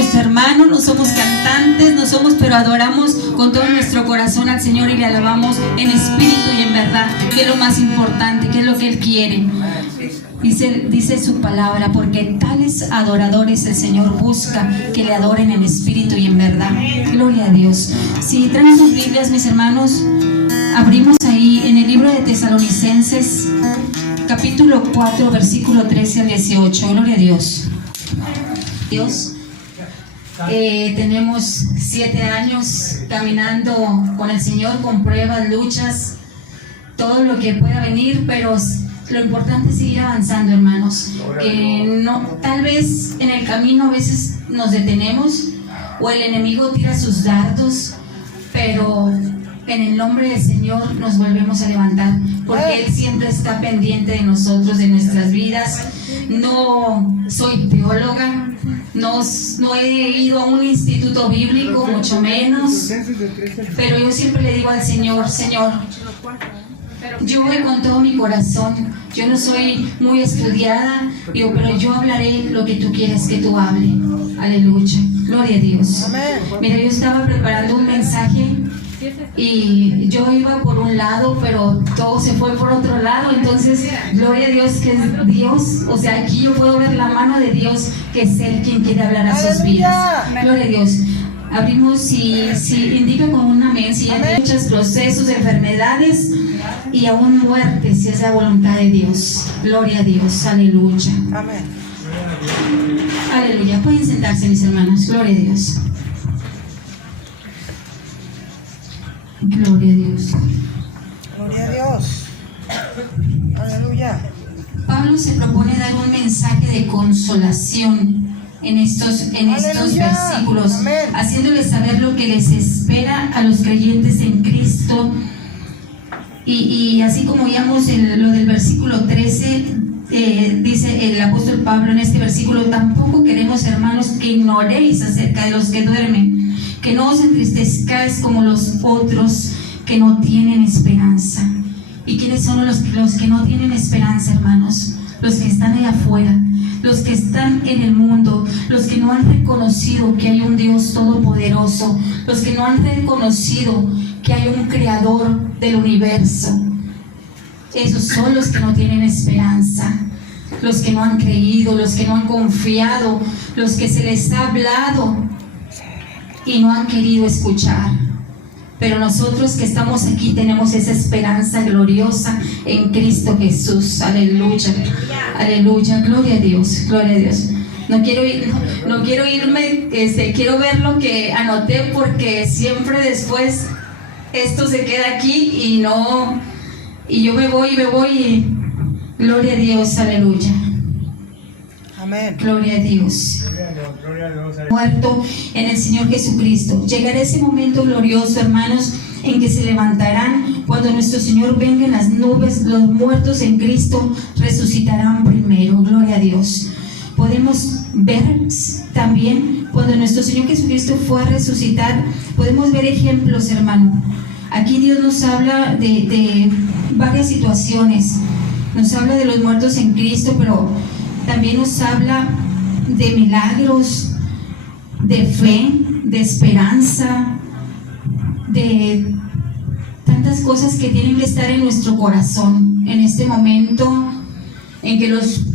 nuestro hermano, no somos cantantes, no somos, pero adoramos con todo nuestro corazón al Señor y le alabamos en espíritu y en verdad, que es lo más importante, que es lo que Él quiere. Dice su palabra, porque tales adoradores el Señor busca que le adoren en espíritu y en verdad. Gloria a Dios. Si traen sus Biblias, mis hermanos, abrimos ahí en el libro de Tesalonicenses, capítulo 4, versículo 13 al 18. Gloria a Dios. Dios, tenemos 7 años caminando con el Señor, con pruebas, luchas, todo lo que pueda venir, pero lo importante es seguir avanzando, hermanos. Tal vez en el camino a veces nos detenemos o el enemigo tira sus dardos, pero en el nombre del Señor nos volvemos a levantar, porque Él siempre está pendiente de nosotros, de nuestras vidas. No soy teóloga, no he ido a un instituto bíblico, mucho menos, pero yo siempre le digo al Señor, Señor, yo voy con todo mi corazón. Yo no soy muy estudiada, digo, pero yo hablaré lo que tú quieres que tú hable. Aleluya, gloria a Dios. Mira, yo estaba preparando un mensaje y yo iba por un lado, pero todo se fue por otro lado. Entonces, gloria a Dios, que es Dios. O sea, aquí yo puedo ver la mano de Dios, que es Él quien quiere hablar a sus vidas. Gloria a Dios. Abrimos, si indica con un amén, si hay muchos procesos, enfermedades y aún muerte, si es la voluntad de Dios. Gloria a Dios, aleluya. Amén. Aleluya. Pueden sentarse, mis hermanos. Gloria a Dios. Gloria a Dios. Gloria a Dios. Aleluya. Pablo se propone dar un mensaje de consolación en estos versículos, haciéndoles saber lo que les espera a los creyentes en Cristo. Y así como veíamos lo del versículo 13, dice el apóstol Pablo en este versículo: tampoco queremos, hermanos, que ignoréis acerca de los que duermen, que no os entristezcáis como los otros que no tienen esperanza. ¿Y quiénes son los que no tienen esperanza, hermanos? Los que están allá afuera, los que están en el mundo, los que no han reconocido que hay un Dios todopoderoso, los que no han reconocido que hay un creador del universo. Esos son los que no tienen esperanza, los que no han creído, los que no han confiado, los que se les ha hablado y no han querido escuchar. Pero nosotros que estamos aquí tenemos esa esperanza gloriosa en Cristo Jesús. Aleluya, aleluya, gloria a Dios, gloria a Dios. No quiero irme, quiero ver lo que anoté, porque siempre después esto se queda aquí y yo me voy y gloria a Dios, aleluya. Amén. Gloria a Dios. Muerto en el Señor Jesucristo. Llegará ese momento glorioso, hermanos, en que se levantarán cuando nuestro Señor venga en las nubes. Los muertos en Cristo resucitarán primero. Gloria a Dios. Podemos ver también cuando nuestro Señor Jesucristo fue a resucitar, podemos ver ejemplos, hermano. Aquí Dios nos habla de varias situaciones. Nos habla de los muertos en Cristo, pero también nos habla de milagros, de fe, de esperanza, de tantas cosas que tienen que estar en nuestro corazón en este momento en que los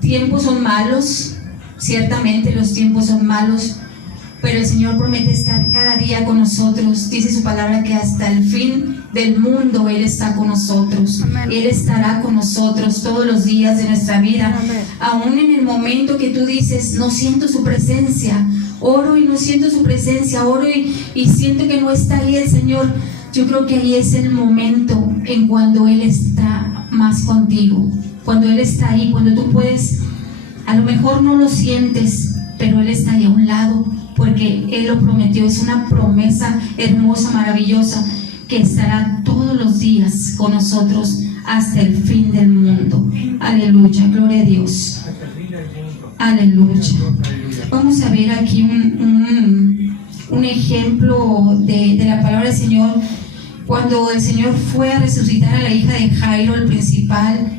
tiempos son malos. Ciertamente los tiempos son malos, pero el Señor promete estar cada día con nosotros. Dice su palabra que hasta el fin del mundo Él está con nosotros. Amén. Él estará con nosotros todos los días de nuestra vida. Amén. Aún en el momento que tú dices, no siento su presencia, oro y no siento su presencia, oro y siento que no está ahí el Señor. Yo creo que ahí es el momento en cuando Él está más contigo, cuando Él está ahí, cuando tú puedes, a lo mejor no lo sientes, pero Él está ahí a un lado, porque Él lo prometió. Es una promesa hermosa, maravillosa, que estará todos los días con nosotros hasta el fin del mundo. Aleluya, gloria a Dios. Aleluya. Vamos a ver aquí un ejemplo de la palabra del Señor. Cuando el Señor fue a resucitar a la hija de Jairo, el principal,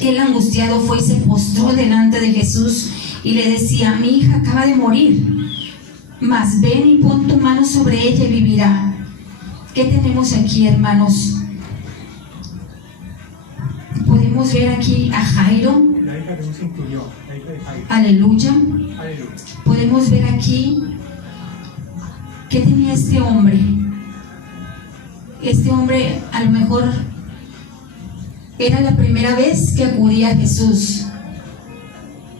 Él angustiado fue y se postró delante de Jesús y le decía: mi hija acaba de morir, mas ven y pon tu mano sobre ella y vivirá. ¿Qué tenemos aquí, hermanos? Podemos ver aquí a Jairo. La hija de un centurión, la hija de Jairo. Aleluya. Aleluya. Podemos ver aquí qué tenía este hombre. Este hombre a lo mejor era la primera vez que acudía a Jesús.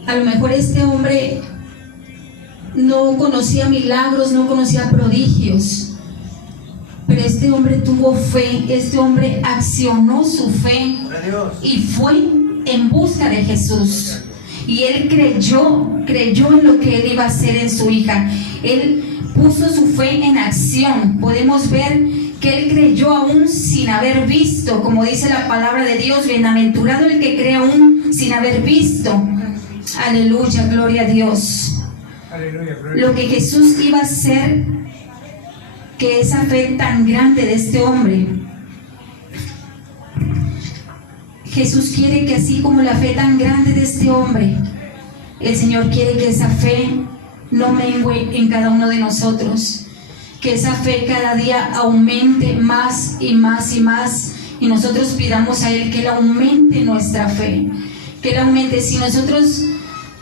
A lo mejor este hombre no conocía milagros, no conocía prodigios, pero este hombre tuvo fe, este hombre accionó su fe y fue en busca de Jesús. Y él creyó en lo que él iba a hacer en su hija. Él puso su fe en acción. Podemos ver que él creyó aún sin haber visto, como dice la palabra de Dios: bienaventurado el que cree aún sin haber visto. Aleluya, gloria a Dios. Aleluya, gloria. Lo que Jesús iba a hacer, que esa fe tan grande de este hombre, Jesús quiere que así como la fe tan grande de este hombre, el Señor quiere que esa fe no mengue en cada uno de nosotros, que esa fe cada día aumente más y más y más, y nosotros pidamos a Él que Él aumente nuestra fe, que Él aumente. Si nosotros,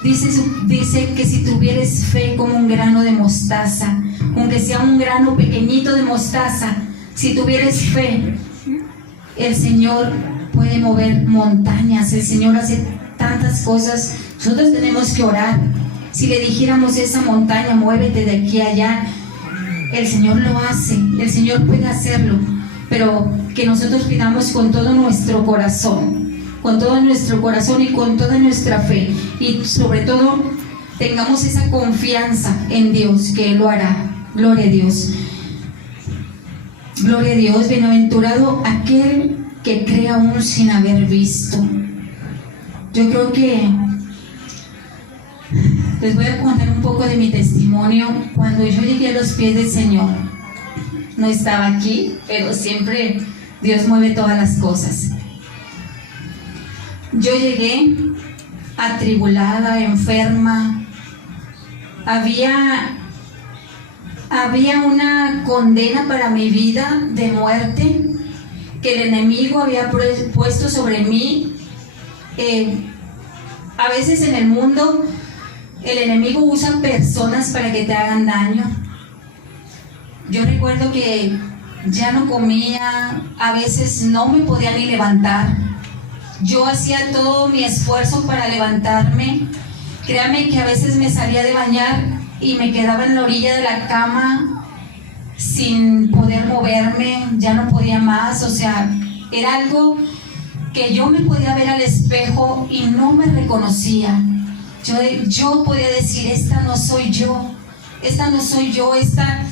dice que si tuvieres fe como un grano de mostaza, aunque sea un grano pequeñito de mostaza, si tuvieres fe, el Señor puede mover montañas. El Señor hace tantas cosas. Nosotros tenemos que orar. Si le dijéramos a esa montaña: muévete de aquí a allá, el Señor lo hace, el Señor puede hacerlo, pero que nosotros pidamos con todo nuestro corazón, con todo nuestro corazón y con toda nuestra fe, y sobre todo tengamos esa confianza en Dios, que Él lo hará. Gloria a Dios. Gloria a Dios. Bienaventurado aquel que cree aún sin haber visto. Yo creo que les voy a contar un poco de mi testimonio. Cuando yo llegué a los pies del Señor, no estaba aquí, pero siempre Dios mueve todas las cosas. Yo llegué atribulada, enferma. Había una condena para mi vida de muerte que el enemigo había puesto sobre mí. A veces en el mundo el enemigo usa personas para que te hagan daño. Yo recuerdo que ya no comía, a veces no me podía ni levantar. Yo hacía todo mi esfuerzo para levantarme. Créame que a veces me salía de bañar y me quedaba en la orilla de la cama sin poder moverme, ya no podía más. O sea, era algo que yo me podía ver al espejo y no me reconocía. Yo podía decir: esta no soy yo, esta no soy yo, esta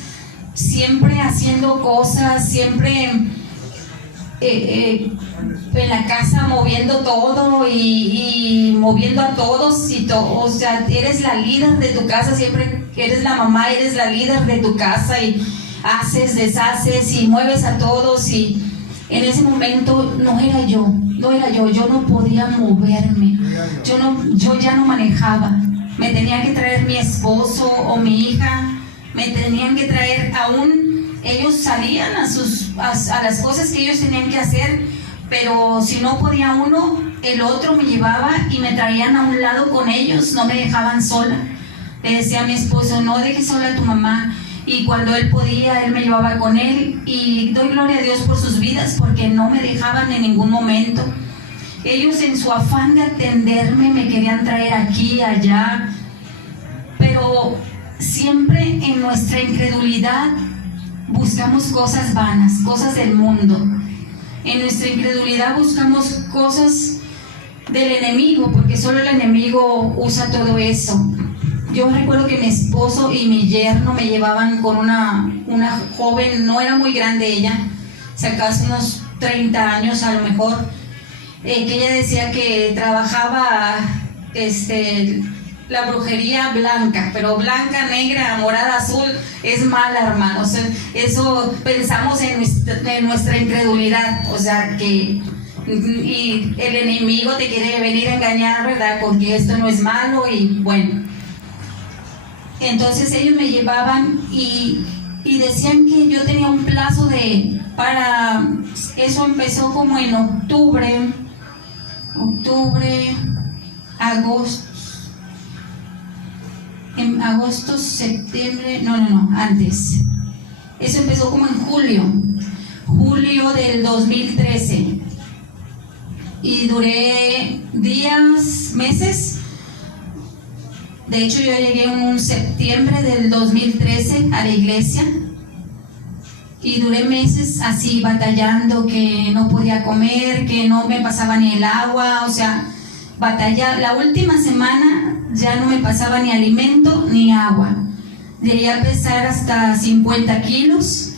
siempre haciendo cosas, siempre en la casa moviendo todo y moviendo a todos y todo. O sea, eres la líder de tu casa, siempre eres la mamá, eres la líder de tu casa y haces, deshaces y mueves a todos. Y en ese momento no era yo, yo no podía moverme, yo ya no manejaba. Me tenía que traer mi esposo o mi hija, me tenían que traer, aún ellos salían a las cosas que ellos tenían que hacer, pero si no podía uno, el otro me llevaba y me traían a un lado con ellos, no me dejaban sola. Le decía a mi esposo: no dejes sola a tu mamá. Y cuando él podía, él me llevaba con él, y doy gloria a Dios por sus vidas, porque no me dejaban en ningún momento. Ellos, en su afán de atenderme, me querían traer aquí, allá, pero siempre en nuestra incredulidad buscamos cosas vanas, cosas del mundo. En nuestra incredulidad buscamos cosas del enemigo, porque solo el enemigo usa todo eso. Yo recuerdo que mi esposo y mi yerno me llevaban con una joven, no era muy grande ella, o sea, casi unos 30 años a lo mejor, que ella decía que trabajaba la brujería blanca, pero blanca, negra, morada, azul, es mala, hermanos. Eso pensamos en nuestra incredulidad, o sea, que y el enemigo te quiere venir a engañar, ¿verdad? Porque esto no es malo y bueno. Entonces ellos me llevaban y decían que yo tenía un plazo para, eso empezó como en octubre, agosto, septiembre, no, antes. Eso empezó como en julio del 2013. Y duré días, meses. De hecho, yo llegué en un septiembre del 2013 a la iglesia. Y duré meses así batallando, que no podía comer, que no me pasaba ni el agua, o sea, la última semana ya no me pasaba ni alimento ni agua. Llegué a pesar hasta 50 kilos.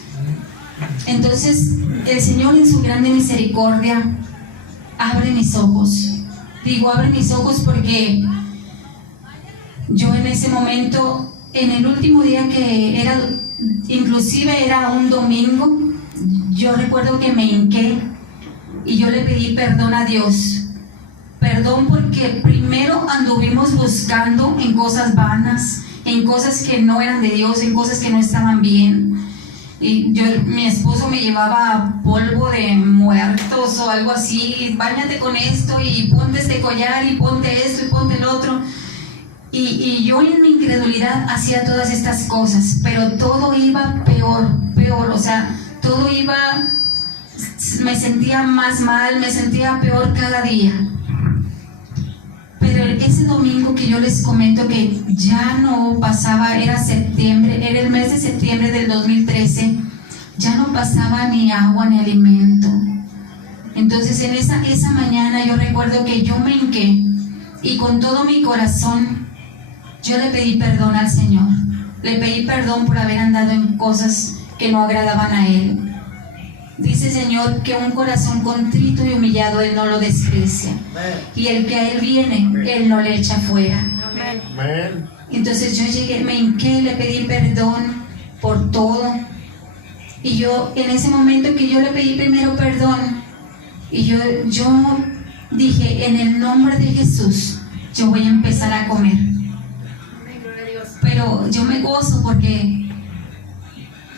Entonces, el Señor en su grande misericordia abre mis ojos. Digo, abre mis ojos porque yo en ese momento, en el último día que era, inclusive era un domingo, yo recuerdo que me hinqué y yo le pedí perdón a Dios. Perdón porque primero anduvimos buscando en cosas vanas, en cosas que no eran de Dios, en cosas que no estaban bien. Y mi esposo me llevaba polvo de muertos o algo así, báñate con esto y ponte este collar y ponte esto y ponte el otro. Y yo en mi incredulidad hacía todas estas cosas, pero todo iba peor, o sea, todo iba, me sentía más mal, me sentía peor cada día. Pero ese domingo que yo les comento que ya no pasaba, era el mes de septiembre del 2013, ya no pasaba ni agua ni alimento. Entonces en esa mañana yo recuerdo que yo me hinqué y con todo mi corazón yo le pedí perdón al Señor. Le pedí perdón por haber andado en cosas que no agradaban a Él. Dice el Señor que un corazón contrito y humillado Él no lo desprecia. Y el que a Él viene, Él no le echa fuera. Amén. Entonces yo llegué, me hinqué, le pedí perdón por todo. Y yo, en ese momento que yo le pedí primero perdón, y yo dije, en el nombre de Jesús, yo voy a empezar a comer. Pero yo me gozo porque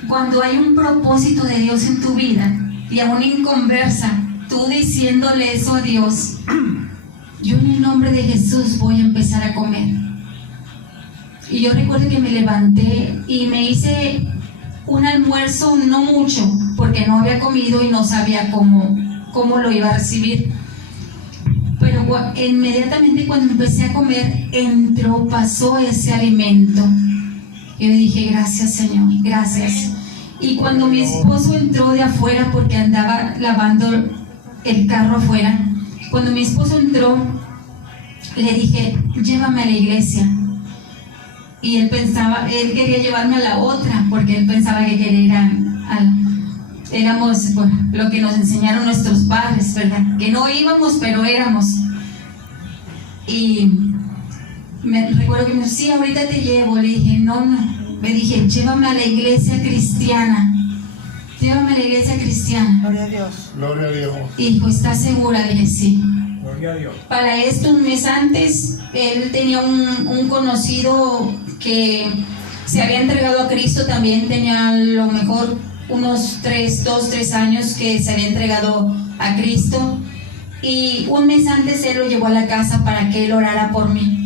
cuando hay un propósito de Dios en tu vida y aún inconversa, tú diciéndole eso a Dios, yo en el nombre de Jesús voy a empezar a comer. Y yo recuerdo que me levanté y me hice un almuerzo, no mucho, porque no había comido y no sabía cómo lo iba a recibir. Pero inmediatamente cuando empecé a comer, pasó ese alimento. Yo le dije, gracias Señor, gracias. Y cuando mi esposo entró de afuera, porque andaba lavando el carro afuera, cuando mi esposo entró, le dije, llévame a la iglesia. Y él quería llevarme a la otra, porque él pensaba que quería éramos lo que nos enseñaron nuestros padres, ¿verdad? Que no íbamos, pero éramos. Y me recuerdo que me dijo, sí, ahorita te llevo. Le dije, no. Me dije, llévame a la iglesia cristiana. Llévame a la iglesia cristiana. Gloria a Dios. Gloria a Dios. Y dijo, ¿estás segura? Le dije, sí. Gloria a Dios. Para esto, un mes antes, él tenía un conocido que se había entregado a Cristo. También tenía a lo mejor unos 2-3 años que se había entregado a Cristo. Y un mes antes él lo llevó a la casa para que él orara por mí.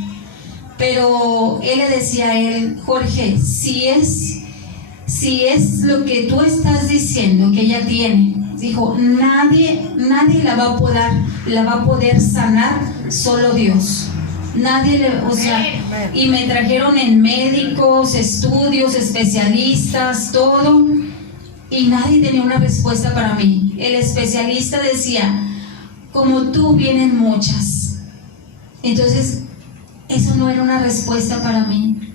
Pero él le decía a él, Jorge, si es lo que tú estás diciendo que ella tiene, dijo, nadie la va a poder sanar, solo Dios. Y me trajeron en médicos, estudios, especialistas, todo, y nadie tenía una respuesta para mí. El especialista decía, como tú vienen muchas. Entonces, eso no era una respuesta para mí.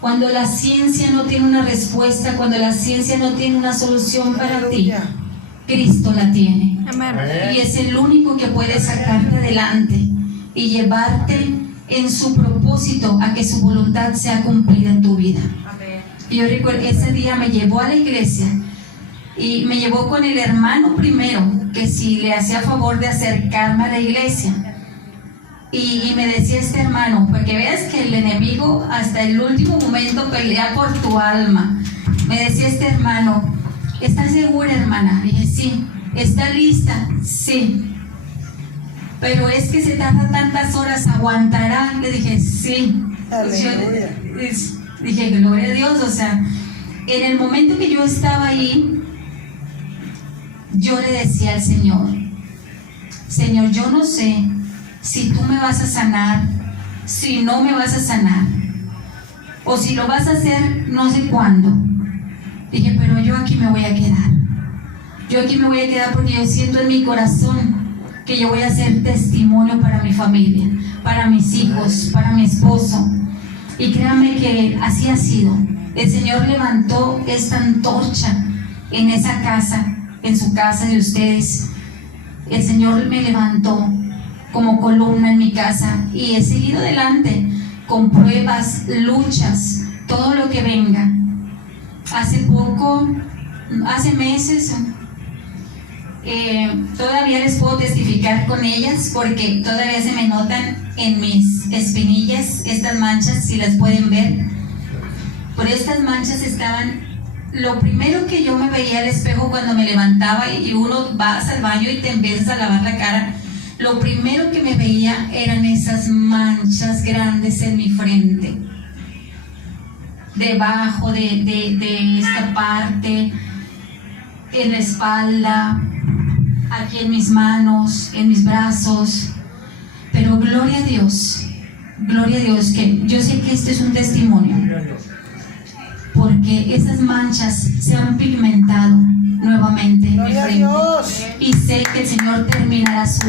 Cuando la ciencia no tiene una respuesta, cuando la ciencia no tiene una solución para ti, Cristo la tiene. Amén. Y es el único que puede sacarte adelante y llevarte en su propósito a que su voluntad sea cumplida en tu vida. Y yo recuerdo, ese día me llevó a la iglesia y me llevó con el hermano primero, que si le hacía favor de acercarme a la iglesia. Y me decía este hermano, porque veas que el enemigo hasta el último momento pelea por tu alma. Me decía este hermano, ¿estás segura, hermana? Dije, sí. ¿Está lista? Sí. Pero es que se tarda tantas horas, ¿aguantará? Le dije, sí. Aleluya. Dije, gloria a Dios. O sea, en el momento que yo estaba ahí, yo le decía al Señor, Señor, yo no sé si tú me vas a sanar, si no me vas a sanar, o si lo vas a hacer no sé cuándo. Dije, pero yo aquí me voy a quedar. Yo aquí me voy a quedar porque yo siento en mi corazón que yo voy a ser testimonio para mi familia, para mis hijos, para mi esposo. Y créanme que así ha sido. El Señor levantó esta antorcha en esa casa, en su casa de ustedes. El Señor me levantó como columna en mi casa y he seguido adelante con pruebas, luchas, todo lo que venga. Hace meses, todavía les puedo testificar con ellas porque todavía se me notan en mis espinillas estas manchas, si las pueden ver. Por estas manchas estaban. Lo primero que yo me veía al espejo cuando me levantaba y uno vas al baño y te empiezas a lavar la cara, lo primero que me veía eran esas manchas grandes en mi frente, debajo de esta parte, en la espalda, aquí en mis manos, en mis brazos. Pero gloria a Dios, que yo sé que este es un testimonio, porque esas manchas se han pigmentado nuevamente en mi Gloria a frente Dios. y sé que el Señor terminará su